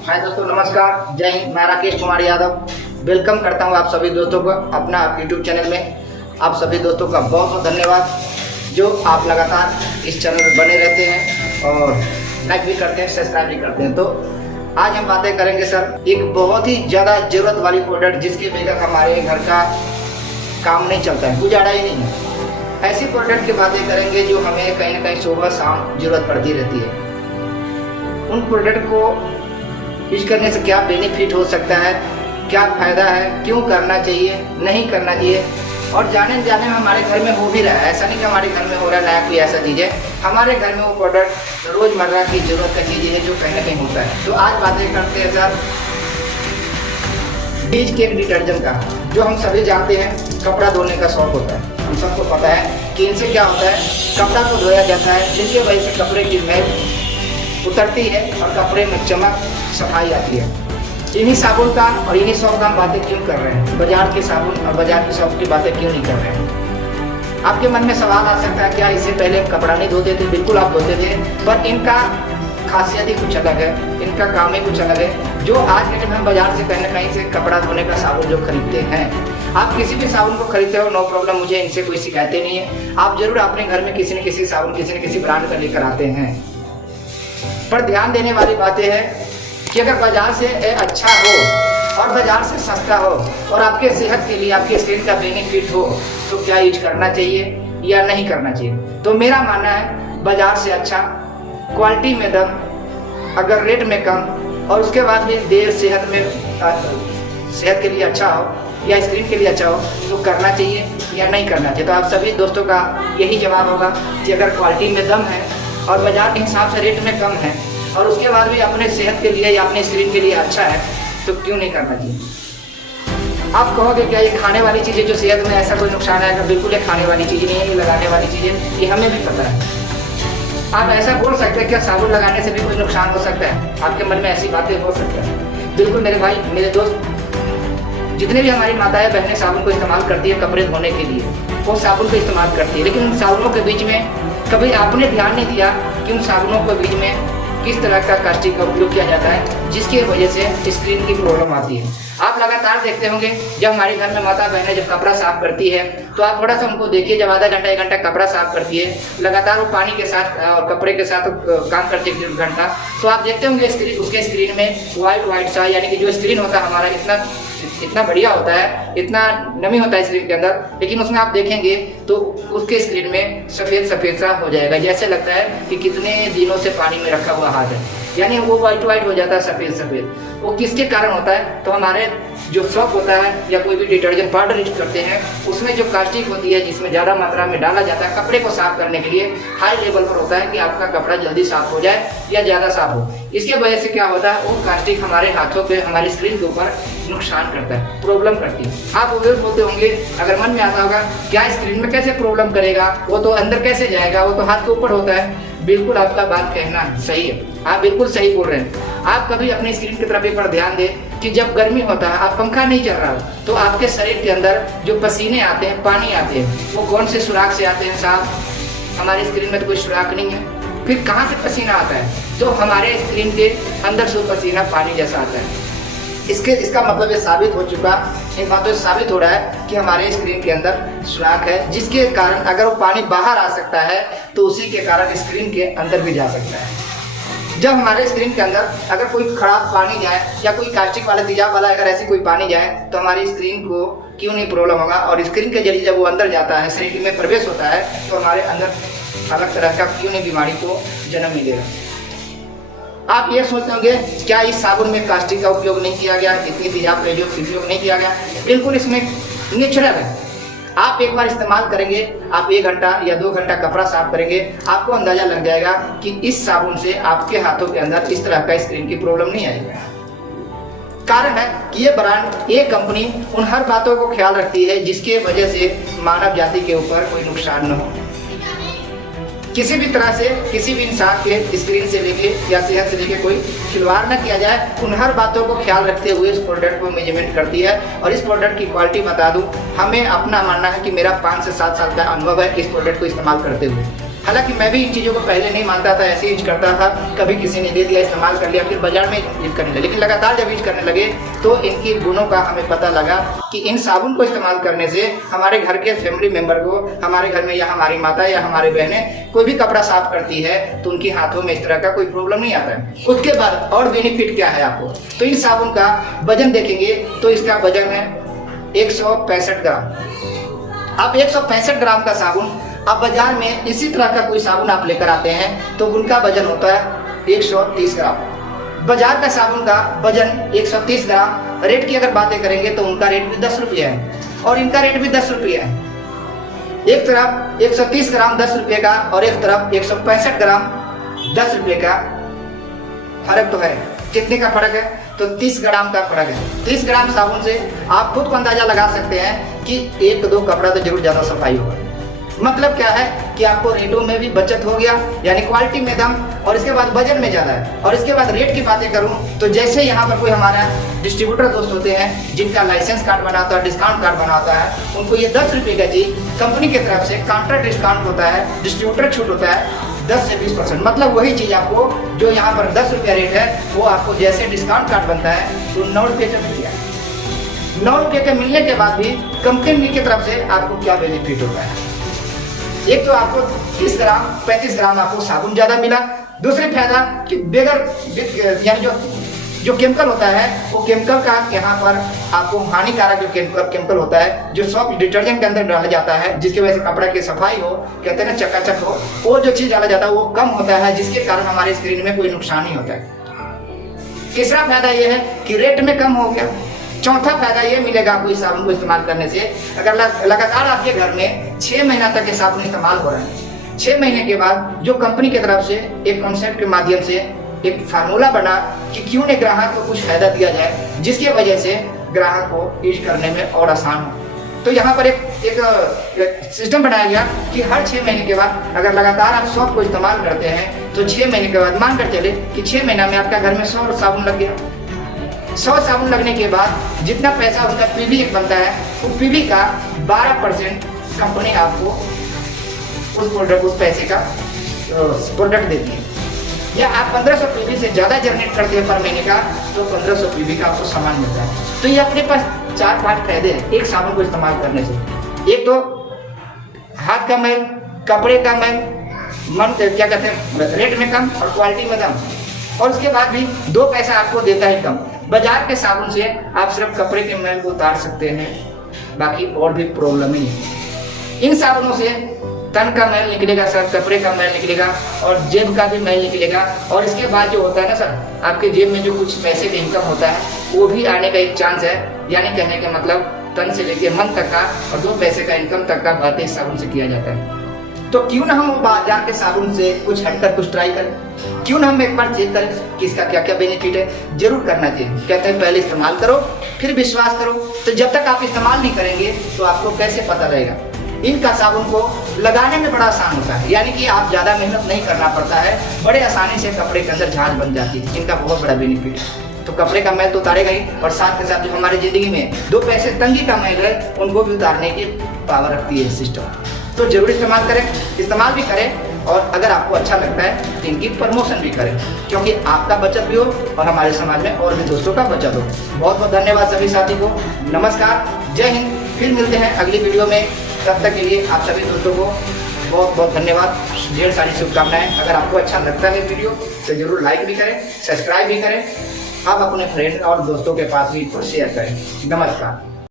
हाय दोस्तों, नमस्कार, जय हिंद। मैं राकेश कुमार यादव वेलकम करता हूं आप सभी दोस्तों को अपना यूट्यूब चैनल में। आप सभी दोस्तों का बहुत बहुत धन्यवाद जो आप लगातार इस चैनल में बने रहते हैं और लाइक भी करते हैं, सब्सक्राइब भी करते हैं। तो आज हम बातें करेंगे सर एक बहुत ही ज़्यादा ज़रूरत वाली प्रोडक्ट जिसके बगैर हमारे घर का काम नहीं चलता है, गुजारा ही नहीं है। ऐसी प्रोडक्ट की बातें करेंगे जो हमें कहीं ना कहीं सुबह शाम ज़रूरत पड़ती रहती है। उन प्रोडक्ट को यूज करने से क्या बेनिफिट हो सकता है, क्या फ़ायदा है, क्यों करना चाहिए, नहीं करना चाहिए, और जाने में हमारे घर में हो भी रहा है। ऐसा नहीं कि हमारे घर में हो रहा है नया कोई ऐसा चीज़ है, हमारे घर में वो प्रोडक्ट रोज़मर्रा की ज़रूरत का चीज़ है जो कहीं ना कहीं होता है। तो आज बातें करते हैं सर बीज केक डिटर्जेंट का, जो हम सभी जानते हैं कपड़ा धोने का शौक होता है। हम सबको पता है कि इनसे क्या होता है, कपड़ा को धोया जाता है जिसकी वजह से कपड़े की मैल उतरती है और कपड़े में चमक सफाई आती है। इन्हीं साबुन का और इन्हीं सॉप का हम बातें क्यों कर रहे हैं, बाजार के साबुन और बाजार की सॉप की बातें क्यों नहीं कर रहे हैं। आपके मन में सवाल आ सकता है क्या इससे पहले हम कपड़ा नहीं धोते थे? बिल्कुल आप धोते थे, पर इनका खासियत ही कुछ अलग है, इनका काम ही कुछ अलग है। जो आज के टाइम हम बाजार से कहीं ना कहीं से कपड़ा धोने का साबुन जो खरीदते हैं, आप किसी भी साबुन को खरीदते हो नो प्रॉब्लम, मुझे इनसे कोई शिकायतें नहीं है। आप जरूर अपने घर में किसी न किसी साबुन किसी न किसी ब्रांड का लेकर आते हैं, पर ध्यान देने वाली बातें हैं कि अगर बाजार से अच्छा हो और बाजार से सस्ता हो और आपके सेहत के लिए आपके स्किन का बेनिफिट हो तो क्या यूज करना चाहिए या नहीं करना चाहिए। तो मेरा मानना है बाजार से अच्छा, क्वालिटी में दम, अगर रेट में कम और उसके बाद भी देर सेहत के लिए अच्छा हो या स्किन के लिए अच्छा हो तो करना चाहिए या नहीं करना चाहिए। तो आप सभी दोस्तों का यही जवाब होगा कि अगर क्वालिटी में दम है और बाजार के हिसाब से रेट में कम है और उसके बाद भी अपने सेहत के लिए या अपने स्किन के लिए अच्छा है तो क्यों नहीं करना चाहिए। आप कहोगे क्या ये खाने वाली चीज़ें जो सेहत में ऐसा कोई नुकसान है? बिल्कुल ये खाने वाली चीज़ नहीं है, ये लगाने वाली चीज़ें, ये हमें भी पता है। आप ऐसा बोल सकते हैं क्या साबुन लगाने से भी कोई नुकसान हो सकता है? आपके मन में ऐसी बातें हो सकती है। बिल्कुल मेरे भाई, मेरे दोस्त, जितने भी हमारी माताएं बहनें साबुन को इस्तेमाल करती है कपड़े धोने के लिए, वो साबुन को इस्तेमाल करती है, लेकिन उन साबुनों के बीच में कभी आपने ध्यान नहीं दिया कि उन साबुनों के बीच में किस तरह का कास्टिक का उपयोग किया जाता है जिसकी वजह से स्किन की प्रॉब्लम आती है। आप लगातार देखते होंगे जब हमारे घर में माता बहनें जब कपड़ा साफ करती है तो आप थोड़ा सा उनको देखिए, जब आधा घंटा 1 घंटा कपड़ा साफ करती है लगातार वो पानी के साथ और कपड़े के साथ काम करती है 1 घंटा, तो आप देखते होंगे उसके स्क्रीन में व्हाइट सा, यानी कि जो स्क्रीन होता है हमारा इतना बढ़िया होता है, इतना नमी होता है स्क्रीन के अंदर, लेकिन उसमें आप देखेंगे तो उसके स्क्रीन में सफ़ेद सा हो जाएगा, जैसे लगता है कि कितने दिनों से पानी में रखा हुआ हाथ है, यानी वो व्हाइट हो जाता है, सफ़ेद। वो किसके कारण होता है? तो हमारे जो सॉप होता है या कोई भी डिटर्जेंट पाउडर यूज करते हैं उसमें जो कास्टिक होती है जिसमें ज़्यादा मात्रा में डाला जाता है कपड़े को साफ करने के लिए, हाई लेवल पर होता है कि आपका कपड़ा जल्दी साफ हो जाए या ज़्यादा साफ हो। इसके वजह से क्या होता है, वो कास्टिक हमारे हाथों पे, हमारी स्क्रीन के ऊपर नुकसान करता है, प्रॉब्लम करती है। आप वो बोलते होंगे, अगर मन में आता होगा क्या स्क्रीन में कैसे प्रॉब्लम करेगा, वो तो अंदर कैसे जाएगा, वो तो हाथ के ऊपर होता है। बिल्कुल आपका बात कहना सही है, आप बिल्कुल सही बोल रहे हैं। आप कभी अपनी स्क्रीन की तरफ एक बार ध्यान दें कि जब गर्मी होता है, आप पंखा नहीं चल रहा तो आपके शरीर के अंदर जो पसीने आते हैं, पानी आते हैं, वो कौन से सुराख से आते हैं साहब? हमारी स्क्रीन में तो कोई सुराख नहीं है, फिर कहाँ से पसीना आता है? तो हमारे स्क्रीन के अंदर से पसीना पानी जैसा आता है। इसका मतलब ये साबित हो चुका, इन बातों से साबित हो रहा है कि हमारे स्क्रीन के अंदर सुराख है, जिसके कारण अगर वो पानी बाहर आ सकता है तो उसी के कारण स्क्रीन के अंदर भी जा सकता है। जब हमारे स्क्रीन के अंदर अगर कोई खराब पानी जाए या कोई कास्टिक वाला तेजाब वाला अगर ऐसी कोई पानी जाए तो हमारी स्क्रीन को क्यों नहीं प्रॉब्लम होगा, और स्क्रीन के जरिए जब वो अंदर जाता है, शरीर में प्रवेश होता है तो हमारे अंदर अलग तरह का क्यों नहीं बीमारी को जन्म मिलेगा। आप ये सोचते होंगे क्या इस साबुन में कास्टिक का उपयोग नहीं किया गया, इतनी तेजाब का उपयोग नहीं किया गया? बिल्कुल इसमें नेचुरल है। आप एक बार इस्तेमाल करेंगे, आप 1 घंटा या 2 घंटा कपड़ा साफ करेंगे, आपको अंदाजा लग जाएगा कि इस साबुन से आपके हाथों के अंदर इस तरह का स्क्रीन की प्रॉब्लम नहीं आएगा। कारण है कि ये ब्रांड, ये कंपनी उन हर बातों को ख्याल रखती है जिसके वजह से मानव जाति के ऊपर कोई नुकसान न हो, किसी भी तरह से किसी भी इंसान के स्क्रीन से लेके या सेहत से लेके कोई खिलवाड़ न किया जाए। उन हर बातों को ख्याल रखते हुए इस प्रोडक्ट को मेजरमेंट करती है। और इस प्रोडक्ट की क्वालिटी बता दूं, हमें अपना मानना है कि मेरा 5 से 7 साल का अनुभव है इस प्रोडक्ट को इस्तेमाल करते हुए। हालांकि मैं भी इन चीज़ों को पहले नहीं मानता था, ऐसे यूज करता था, कभी किसी ने दे दिया, इस्तेमाल कर लिया, फिर बाजार में यूज करने लगे। लेकिन लगातार जब यूज करने लगे तो इनकी गुणों का हमें पता लगा कि इन साबुन को इस्तेमाल करने से हमारे घर के फैमिली मेंबर को, हमारे घर में या हमारी माता या हमारी बहनें कोई भी कपड़ा साफ करती है तो उनके हाथों में इस तरह का कोई प्रॉब्लम नहीं आता है। उसके बाद और बेनिफिट क्या है आपको, तो इन साबुन का वजन देखेंगे तो इसका वजन है 165 ग्राम। आप 165 ग्राम का साबुन आप बाजार में इसी तरह का कोई साबुन आप लेकर आते हैं तो उनका वजन होता है 130 ग्राम। बाजार का साबुन का वजन 130 ग्राम। रेट की अगर बातें करेंगे तो उनका रेट भी 10 रुपये है और इनका रेट भी 10 रुपये है। एक तरफ 130 ग्राम 10 रुपये का और एक तरफ 165 ग्राम 10 रुपये का फर्क तो है। कितने का फर्क है, तो 30 ग्राम का फर्क है। 30 ग्राम साबुन से आप खुद को अंदाजा लगा सकते हैं कि एक दो कपड़ा तो जरूर ज़्यादा सफाई होगा। मतलब क्या है कि आपको रेटों में भी बचत हो गया, यानी क्वालिटी में दम, और इसके बाद वजन में ज़्यादा है। और इसके बाद रेट की बातें करूं तो जैसे यहाँ पर कोई हमारा डिस्ट्रीब्यूटर दोस्त होते हैं जिनका लाइसेंस कार्ड बना होता है, डिस्काउंट कार्ड बना होता है, उनको ये 10 रुपये का चीज़ कंपनी की तरफ से काउंटर डिस्काउंट होता है, डिस्ट्रीब्यूटर छूट होता है 10 से 20%। मतलब वही चीज़ आपको जो यहाँ पर 10 रुपया रेट है वो आपको जैसे डिस्काउंट कार्ड बनता है तो 9 रुपये का मिल गया। 9 रुपये के मिलने के बाद भी कंपनी की तरफ से आपको क्या बेनिफिट होता है, एक तो आपको 30 ग्राम 35 ग्राम आपको साबुन ज़्यादा मिला। दूसरी फायदा कि बेगर यानी जो केमिकल होता है वो केमिकल का यहाँ पर आपको हानिकारक जो केमिकल होता है जो सॉफ्ट डिटर्जेंट के अंदर डाला जाता है जिसकी वजह से कपड़ा की सफाई हो, कहते हैं ना चकाचक हो, वो जो चीज़ डाला जाता है वो कम होता है जिसके कारण हमारे स्क्रीन में कोई नुकसान नहीं होता है। तीसरा फायदा ये है कि रेट में कम हो गया। चौथा फायदा ये मिलेगा आपको इस साबुन को इस्तेमाल करने से, अगर लगातार आपके घर में 6 महीना तक ये साबुन इस्तेमाल हो रहा है, 6 महीने के बाद जो कंपनी की तरफ से एक कॉन्सेप्ट के माध्यम से एक फार्मूला बना कि क्यों न ग्राहक को कुछ फायदा दिया जाए जिसकी वजह से ग्राहक को यूज करने में और आसान हो। तो यहाँ पर एक सिस्टम बनाया गया कि हर 6 महीने के बाद अगर लगातार आप सॉफ्ट को इस्तेमाल करते हैं तो 6 महीने के बाद मानकर चले कि 6 महीना में आपका घर में 100 साबुन लग गया। 100 साबुन लगने के बाद जितना पैसा उसका पीवी एक बनता है वो पीवी का 12% कंपनी आपको उस पैसे का प्रोडक्ट देती है। या आप 1500 पीवी से ज़्यादा जनरेट करते हैं पर महीने का तो 1500 पीवी का आपको सामान मिलता है। तो ये अपने पास 4-5 फायदे हैं एक साबुन को इस्तेमाल करने से। एक तो हाथ का मैल, कपड़े का मैल, मन क्या कहते हैं रेट में कम और क्वालिटी में कम, और उसके बाद भी 2 पैसा आपको देता है कम। बाजार के साबुन से आप सिर्फ कपड़े के मैल को उतार सकते हैं, बाकी और भी प्रॉब्लम ही नहीं। इन साबुनों से तन का मैल निकलेगा सर, कपड़े का मैल निकलेगा और जेब का भी मैल निकलेगा। और इसके बाद जो होता है ना सर, आपके जेब में जो कुछ पैसे का इनकम होता है वो भी आने का एक चांस है। यानी कहने का मतलब तन से लेके मन तक का और 2 पैसे का इनकम तक का बातें इस साबुन से किया जाता है। तो क्यों ना हम बाजार के साबुन से कुछ हटकर कुछ ट्राई करें, क्यों ना हम एक बार चेक करें कि इसका क्या क्या बेनिफिट है। जरूर करना चाहिए। कहते हैं पहले इस्तेमाल करो फिर विश्वास करो। तो जब तक आप इस्तेमाल नहीं करेंगे तो आपको कैसे पता रहेगा। इनका साबुन को लगाने में बड़ा आसान होता है, यानी कि आप ज़्यादा मेहनत नहीं करना पड़ता है, बड़े आसानी से कपड़े के अंदर झाग बन जाती है। इनका बहुत बड़ा बेनिफिट है। तो कपड़े का मैल तो उतारेगा ही, और साथ के साथ जो हमारी ज़िंदगी में 2 पैसे तंगी का मैल है उनको भी उतारने की पावर रखती है सिस्टम। तो जरूर इस्तेमाल करें, इस्तेमाल भी करें, और अगर आपको अच्छा लगता है तो इनकी प्रमोशन भी करें, क्योंकि आपका बचत भी हो और हमारे समाज में और भी दोस्तों का बचत हो। बहुत बहुत धन्यवाद सभी साथी को। नमस्कार, जय हिंद। फिर मिलते हैं अगली वीडियो में। तब तक के लिए आप सभी दोस्तों को बहुत बहुत धन्यवाद, ढेर सारी शुभकामनाएं। अगर आपको अच्छा लगता है वीडियो तो जरूर लाइक भी करें, सब्सक्राइब भी करें। आप अपने फ्रेंड और दोस्तों के पास भी इसको शेयर करें। नमस्कार।